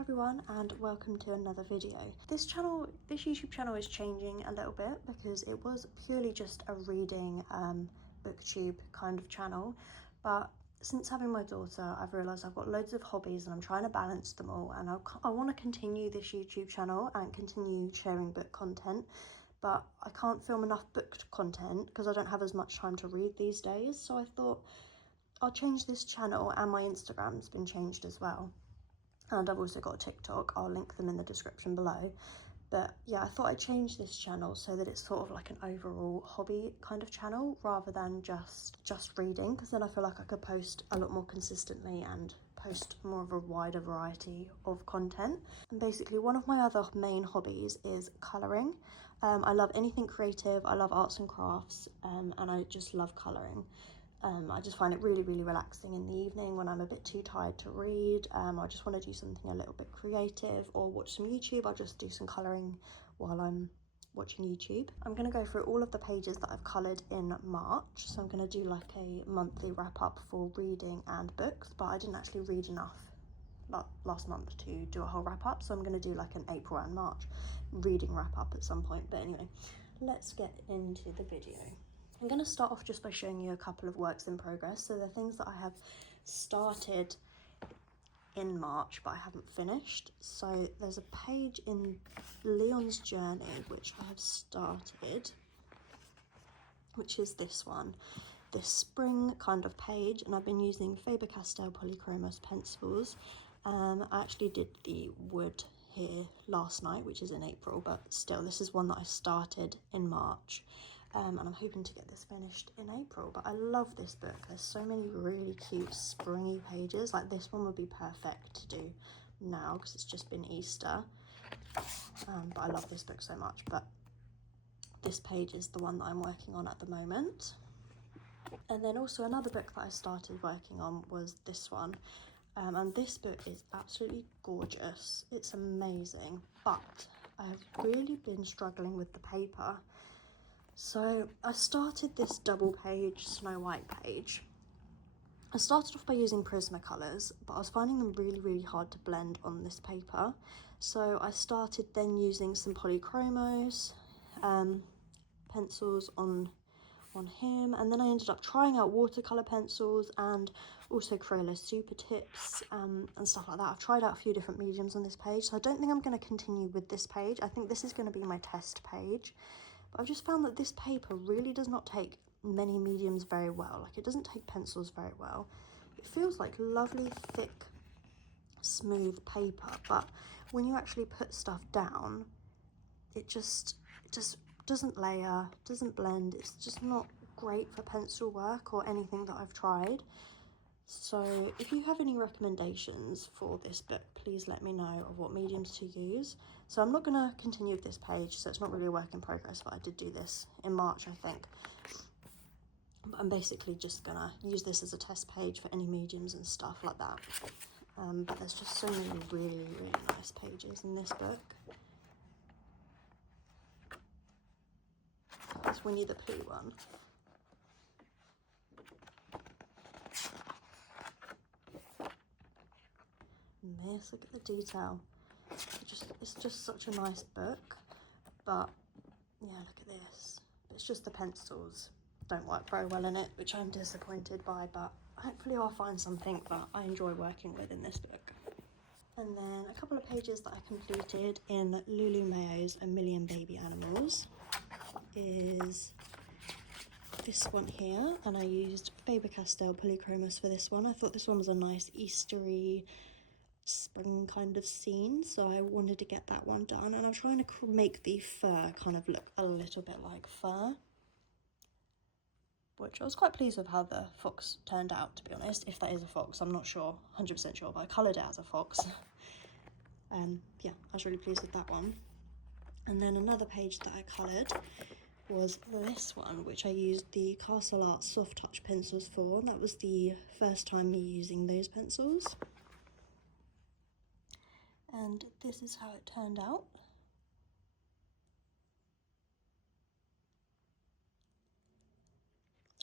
Hi everyone and welcome to another video. This YouTube channel is changing a little bit because it was purely just a reading booktube kind of channel, but since having my daughter I've realised I've got loads of hobbies and I'm trying to balance them all, and I want to continue this YouTube channel and continue sharing book content, but I can't film enough booked content because I don't have as much time to read these days. So I thought I'll change this channel, and my Instagram's been changed as well. And I've also got a TikTok, I'll link them in the description below. But yeah, I thought I'd change this channel so that it's sort of like an overall hobby kind of channel rather than just reading, because then I feel like I could post a lot more consistently and post more of a wider variety of content. And basically one of my other main hobbies is colouring. I love anything creative, I love arts and crafts, and I just love colouring. I just find it really relaxing in the evening when I'm a bit too tired to read. I just want to do something a little bit creative or watch some YouTube. I'll just do some colouring while I'm watching YouTube. I'm going to go through all of the pages that I've coloured in March. So I'm going to do like a monthly wrap up for reading and books, but I didn't actually read enough last month to do a whole wrap up. So I'm going to do like an April and March reading wrap up at some point. But anyway, let's get into the video. I'm going to start off just by showing you a couple of works in progress. So the things that I have started in March but I haven't finished. So there's a page in Leon's Journey which I have started, which is this one, this spring kind of page, and I've been using Faber-Castell polychromos pencils. I actually did the wood here last night, which is in April, but still this is one that I started in March. And I'm hoping to get this finished in April. But I love this book. There's so many really cute springy pages. Like this one would be perfect to do now because it's just been Easter. But I love this book so much. But this page is the one that I'm working on at the moment. And then also another book that I started working on was this one. And this book is absolutely gorgeous. It's amazing. But I have really been struggling with the paper. So I started this double page Snow White page. I started off by using Prismacolors, but I was finding them really hard to blend on this paper. So I started then using some polychromos pencils on him, and then I ended up trying out watercolour pencils and also crayola supertips and stuff like that. I've tried out a few different mediums on this page, so I don't think I'm going to continue with this page. I think this is going to be my test page. But I've just found that this paper really does not take many mediums very well. Like, it doesn't take pencils very well. It feels like lovely, thick, smooth paper, but when you actually put stuff down, it just doesn't layer, doesn't blend. It's just not great for pencil work or anything that I've tried. So if you have any recommendations for this book, please let me know of what mediums to use. So I'm not going to continue with this page, so it's not really a work in progress, but I did do this in March, I think. But I'm basically just going to use this as a test page for any mediums and stuff like that. But there's just so many really nice pages in this book. That's Winnie the Pooh one. And this, look at the detail. It's just such a nice book, but yeah, look at this. It's just the pencils don't work very well in it, which I'm disappointed by, but hopefully I'll find something that I enjoy working with in this book. And then a couple of pages that I completed in Lulu Mayo's A Million Baby Animals is this one here, and I used Faber-Castell polychromos for this one. I thought this one was a nice Eastery spring kind of scene, so I wanted to get that one done, and I'm trying to make the fur kind of look a little bit like fur, which I was quite pleased with how the fox turned out, to be honest. If that is a fox, I'm not sure, 100% sure, but I coloured it as a fox. Yeah, I was really pleased with that one. And then another page that I coloured was this one, which I used the Castle Art Soft Touch pencils for. That was the first time me using those pencils. And this is how it turned out.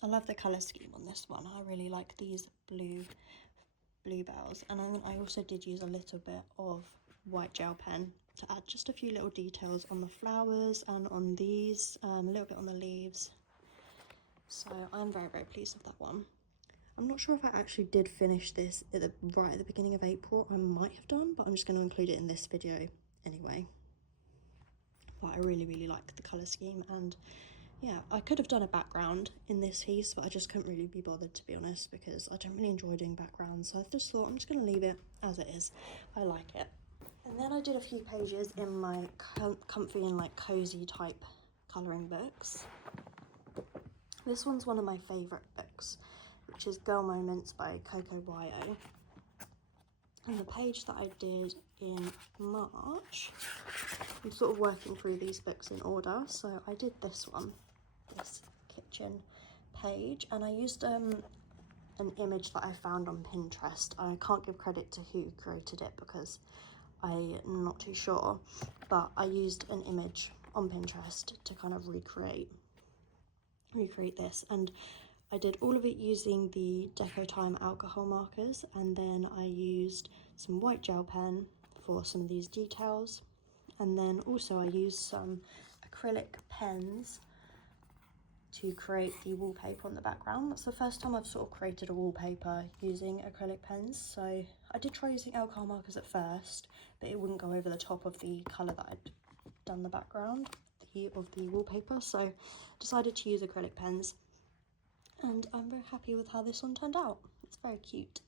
I love the colour scheme on this one. I really like these bluebells. And then I also did use a little bit of white gel pen to add just a few little details on the flowers and on these, a little bit on the leaves. So I'm very, very pleased with that one. I'm not sure if I actually did finish this right at the beginning of April. I might have done, but I'm just going to include it in this video anyway. But I really, really like the colour scheme, and yeah, I could have done a background in this piece, but I just couldn't really be bothered, to be honest, because I don't really enjoy doing backgrounds. So I just thought I'm just going to leave it as it is. I like it. And then I did a few pages in my comfy and like cozy type colouring books. This one's one of my favourite books, which is Girl Moments by Coco Wyo. And the page that I did in March, I'm sort of working through these books in order, so I did this one, this kitchen page, and I used an image that I found on Pinterest. I can't give credit to who created it because I'm not too sure, but I used an image on Pinterest to kind of recreate this, and I did all of it using the Deco Time alcohol markers, and then I used some white gel pen for some of these details, and then also I used some acrylic pens to create the wallpaper on the background. That's the first time I've sort of created a wallpaper using acrylic pens. So I did try using alcohol markers at first, but it wouldn't go over the top of the colour that I'd done the background of the wallpaper, so decided to use acrylic pens. And I'm very happy with how this one turned out. It's very cute.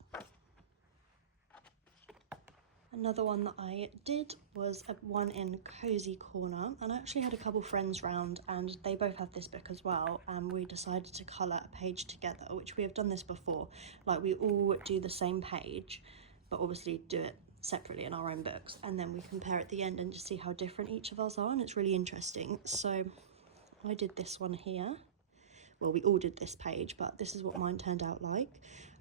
Another one that I did was one in Cozy Corner, and I actually had a couple friends round and they both had this book as well, and we decided to colour a page together, which we have done this before. Like, we all do the same page, but obviously do it separately in our own books, and then we compare at the end and just see how different each of us are, and it's really interesting. So I did this one here. Well, we all did this page, but this is what mine turned out like.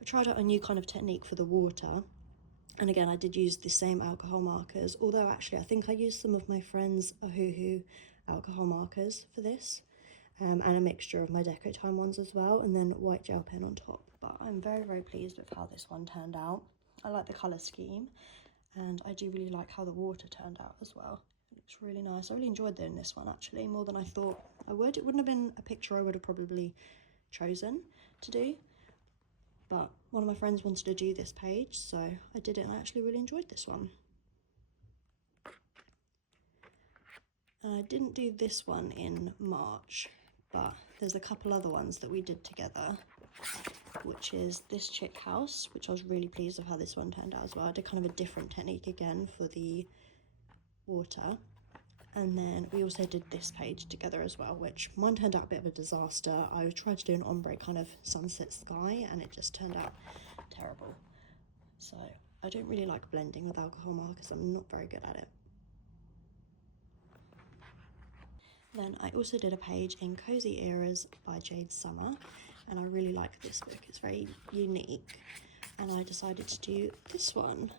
I tried out a new kind of technique for the water, and again I did use the same alcohol markers, although actually I think I used some of my friends' Ohuhu alcohol markers for this, and a mixture of my Deco Time ones as well, and then white gel pen on top. But I'm very, very pleased with how this one turned out. I like the colour scheme, and I do really like how the water turned out as well. It looks really nice. I really enjoyed doing this one, actually, more than I thought I would. It wouldn't have been a picture I would have probably chosen to do, but one of my friends wanted to do this page, so I did it, and I actually really enjoyed this one. And I didn't do this one in March, but there's a couple other ones that we did together, which is this chick house, which I was really pleased with how this one turned out as well. I did kind of a different technique again for the water. And then we also did this page together as well, which mine turned out a bit of a disaster. I tried to do an ombre kind of sunset sky, and it just turned out terrible. So I don't really like blending with alcohol markers. I'm not very good at it. Then I also did a page in Cozy Eras by Jade Summer, and I really like this book. It's very unique, and I decided to do this one,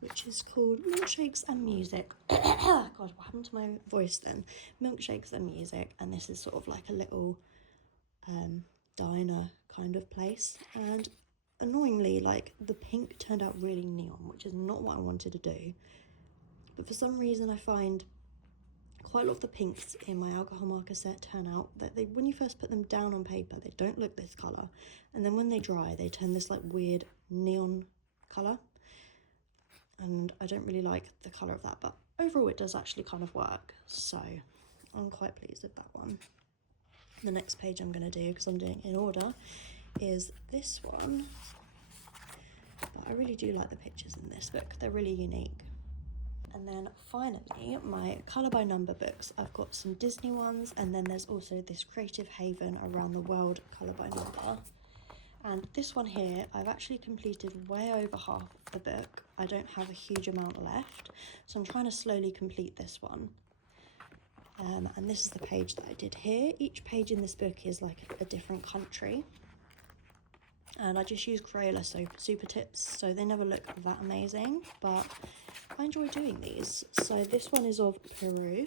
which is called Milkshakes and Music. God, what happened to my voice then? Milkshakes and Music, and this is sort of like a little diner kind of place, and annoyingly, like, the pink turned out really neon, which is not what I wanted to do, but for some reason I find quite a lot of the pinks in my alcohol marker set turn out that they, when you first put them down on paper, they don't look this colour, and then when they dry they turn this like weird neon colour, and I don't really like the colour of that, but overall it does actually kind of work, so I'm quite pleased with that one. The next page I'm going to do, because I'm doing it in order, is this one, but I really do like the pictures in this book. They're really unique. And then finally, my colour by number books. I've got some Disney ones, and then there's also this Creative Haven Around the World colour by number. And this one here, I've actually completed way over half of the book. I don't have a huge amount left, so I'm trying to slowly complete this one. And this is the page that I did here. Each page in this book is like a different country. And I just use Crayola supertips, so they never look that amazing, but I enjoy doing these. So this one is of Peru,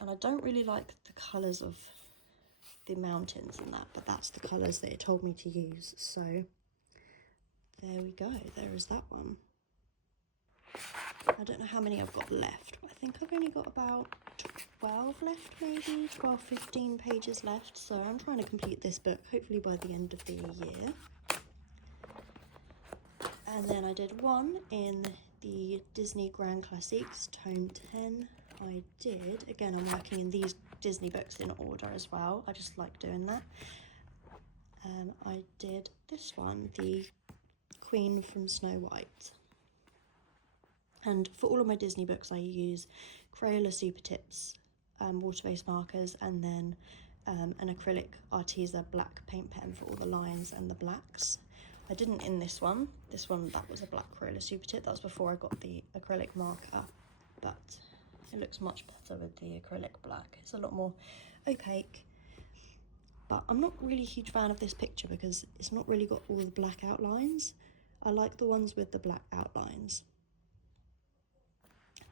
and I don't really like the colours of the mountains and that, but that's the colours that it told me to use. So there we go, there is that one. I don't know how many I've got left. I think I've only got about 12 left, maybe 12, 15 pages left. So I'm trying to complete this book, hopefully by the end of the year. And then I did one in the Disney Grand Classiques, Tome 10. I did, again, I'm working in these Disney books in order as well. I just like doing that. I did this one, the Queen from Snow White. And for all of my Disney books, I use Crayola Supertips, water-based markers, and then an acrylic Arteza black paint pen for all the lines and the blacks. I didn't in this one. This one, that was a black Crayola Supertip. That was before I got the acrylic marker, but it looks much better with the acrylic black. It's a lot more opaque. But I'm not really a huge fan of this picture because it's not really got all the black outlines. I like the ones with the black outlines.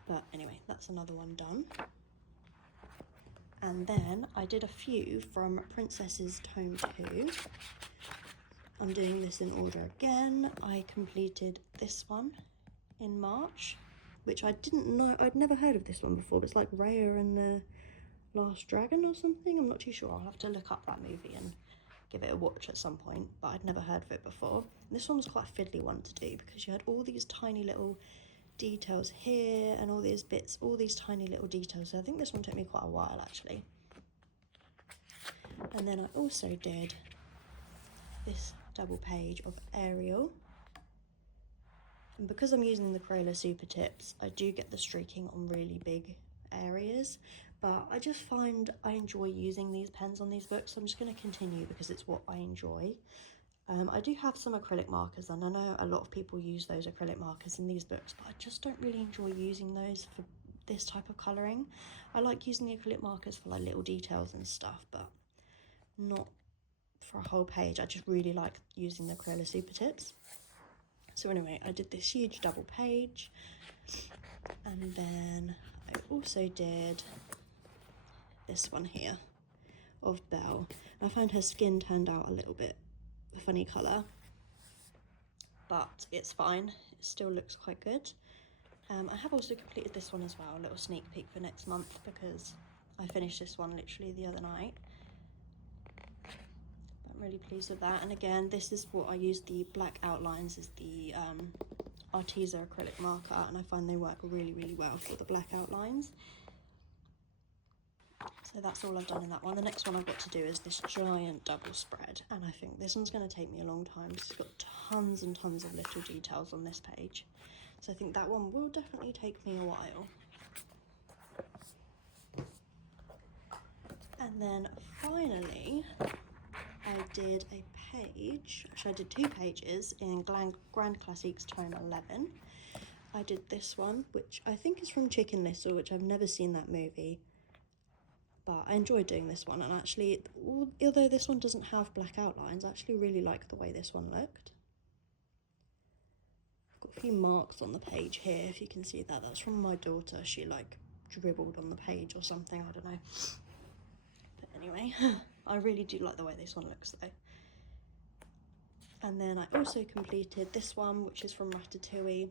But anyway, that's another one done. And then I did a few from Princesses Tome 2. I'm doing this in order again. I completed this one in March, which I didn't know, I'd never heard of this one before. But it's like Raya and the Last Dragon or something. I'm not too sure. I'll have to look up that movie and give it a watch at some point, but I'd never heard of it before. And this one was quite a fiddly one to do because you had all these tiny little details here and all these bits, all these tiny little details. So I think this one took me quite a while actually. And then I also did this double page of Ariel. And because I'm using the Crayola Supertips, I do get the streaking on really big areas, but I just find I enjoy using these pens on these books, so I'm just going to continue because it's what I enjoy. I do have some acrylic markers, and I know a lot of people use those acrylic markers in these books, but I just don't really enjoy using those for this type of colouring. I like using the acrylic markers for like little details and stuff, but not for a whole page. I just really like using the Crayola Supertips. So anyway, I did this huge double page, and then I also did this one here of Belle. I found her skin turned out a little bit a funny colour, but it's fine. It still looks quite good. I have also completed this one as well, a little sneak peek for next month, because I finished this one literally the other night. I'm really pleased with that. And again, this is what I use the black outlines as the Arteza acrylic marker, and I find they work really, really well for the black outlines. So that's all I've done in that one. The next one I've got to do is this giant double spread, and I think this one's going to take me a long time because it's got tons and tons of little details on this page. So I think that one will definitely take me a while. And then finally, I did a page, actually I did 2 pages in Grand Classiques Tome 11. I did this one, which I think is from Chicken Little, which I've never seen that movie. But I enjoyed doing this one, and actually, although this one doesn't have black outlines, I actually really like the way this one looked. I've got a few marks on the page here, if you can see that. That's from my daughter. She like dribbled on the page or something, I don't know. But anyway, I really do like the way this one looks though. And then I also completed this one, which is from Ratatouille.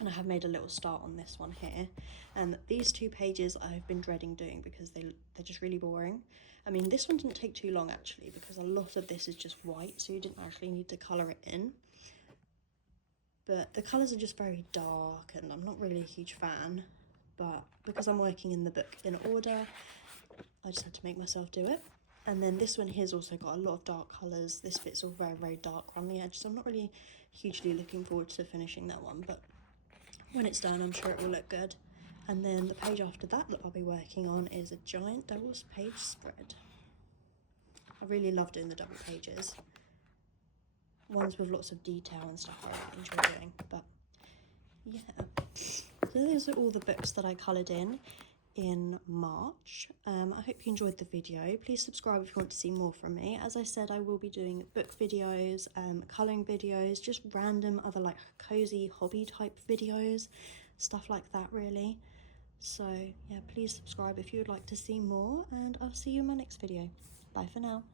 And I have made a little start on this one here. And these 2 pages I've been dreading doing because they're just really boring. I mean, this one didn't take too long actually, because a lot of this is just white, so you didn't actually need to colour it in. But the colours are just very dark, and I'm not really a huge fan. But because I'm working in the book in order, I just had to make myself do it. And then this one here's also got a lot of dark colours. This bit's all very, very dark around the edge, so I'm not really hugely looking forward to finishing that one. But when it's done, I'm sure it will look good. And then the page after that I'll be working on is a giant double page spread. I really love doing the double pages. Ones with lots of detail and stuff I really enjoy doing. But yeah, so those are all the books that I coloured in March. I hope you enjoyed the video. Please subscribe if you want to see more from me. As I said, I will be doing book videos, colouring videos, just random other like cozy hobby type videos, stuff like that really. So yeah, please subscribe if you would like to see more, and I'll see you in my next video. Bye for now.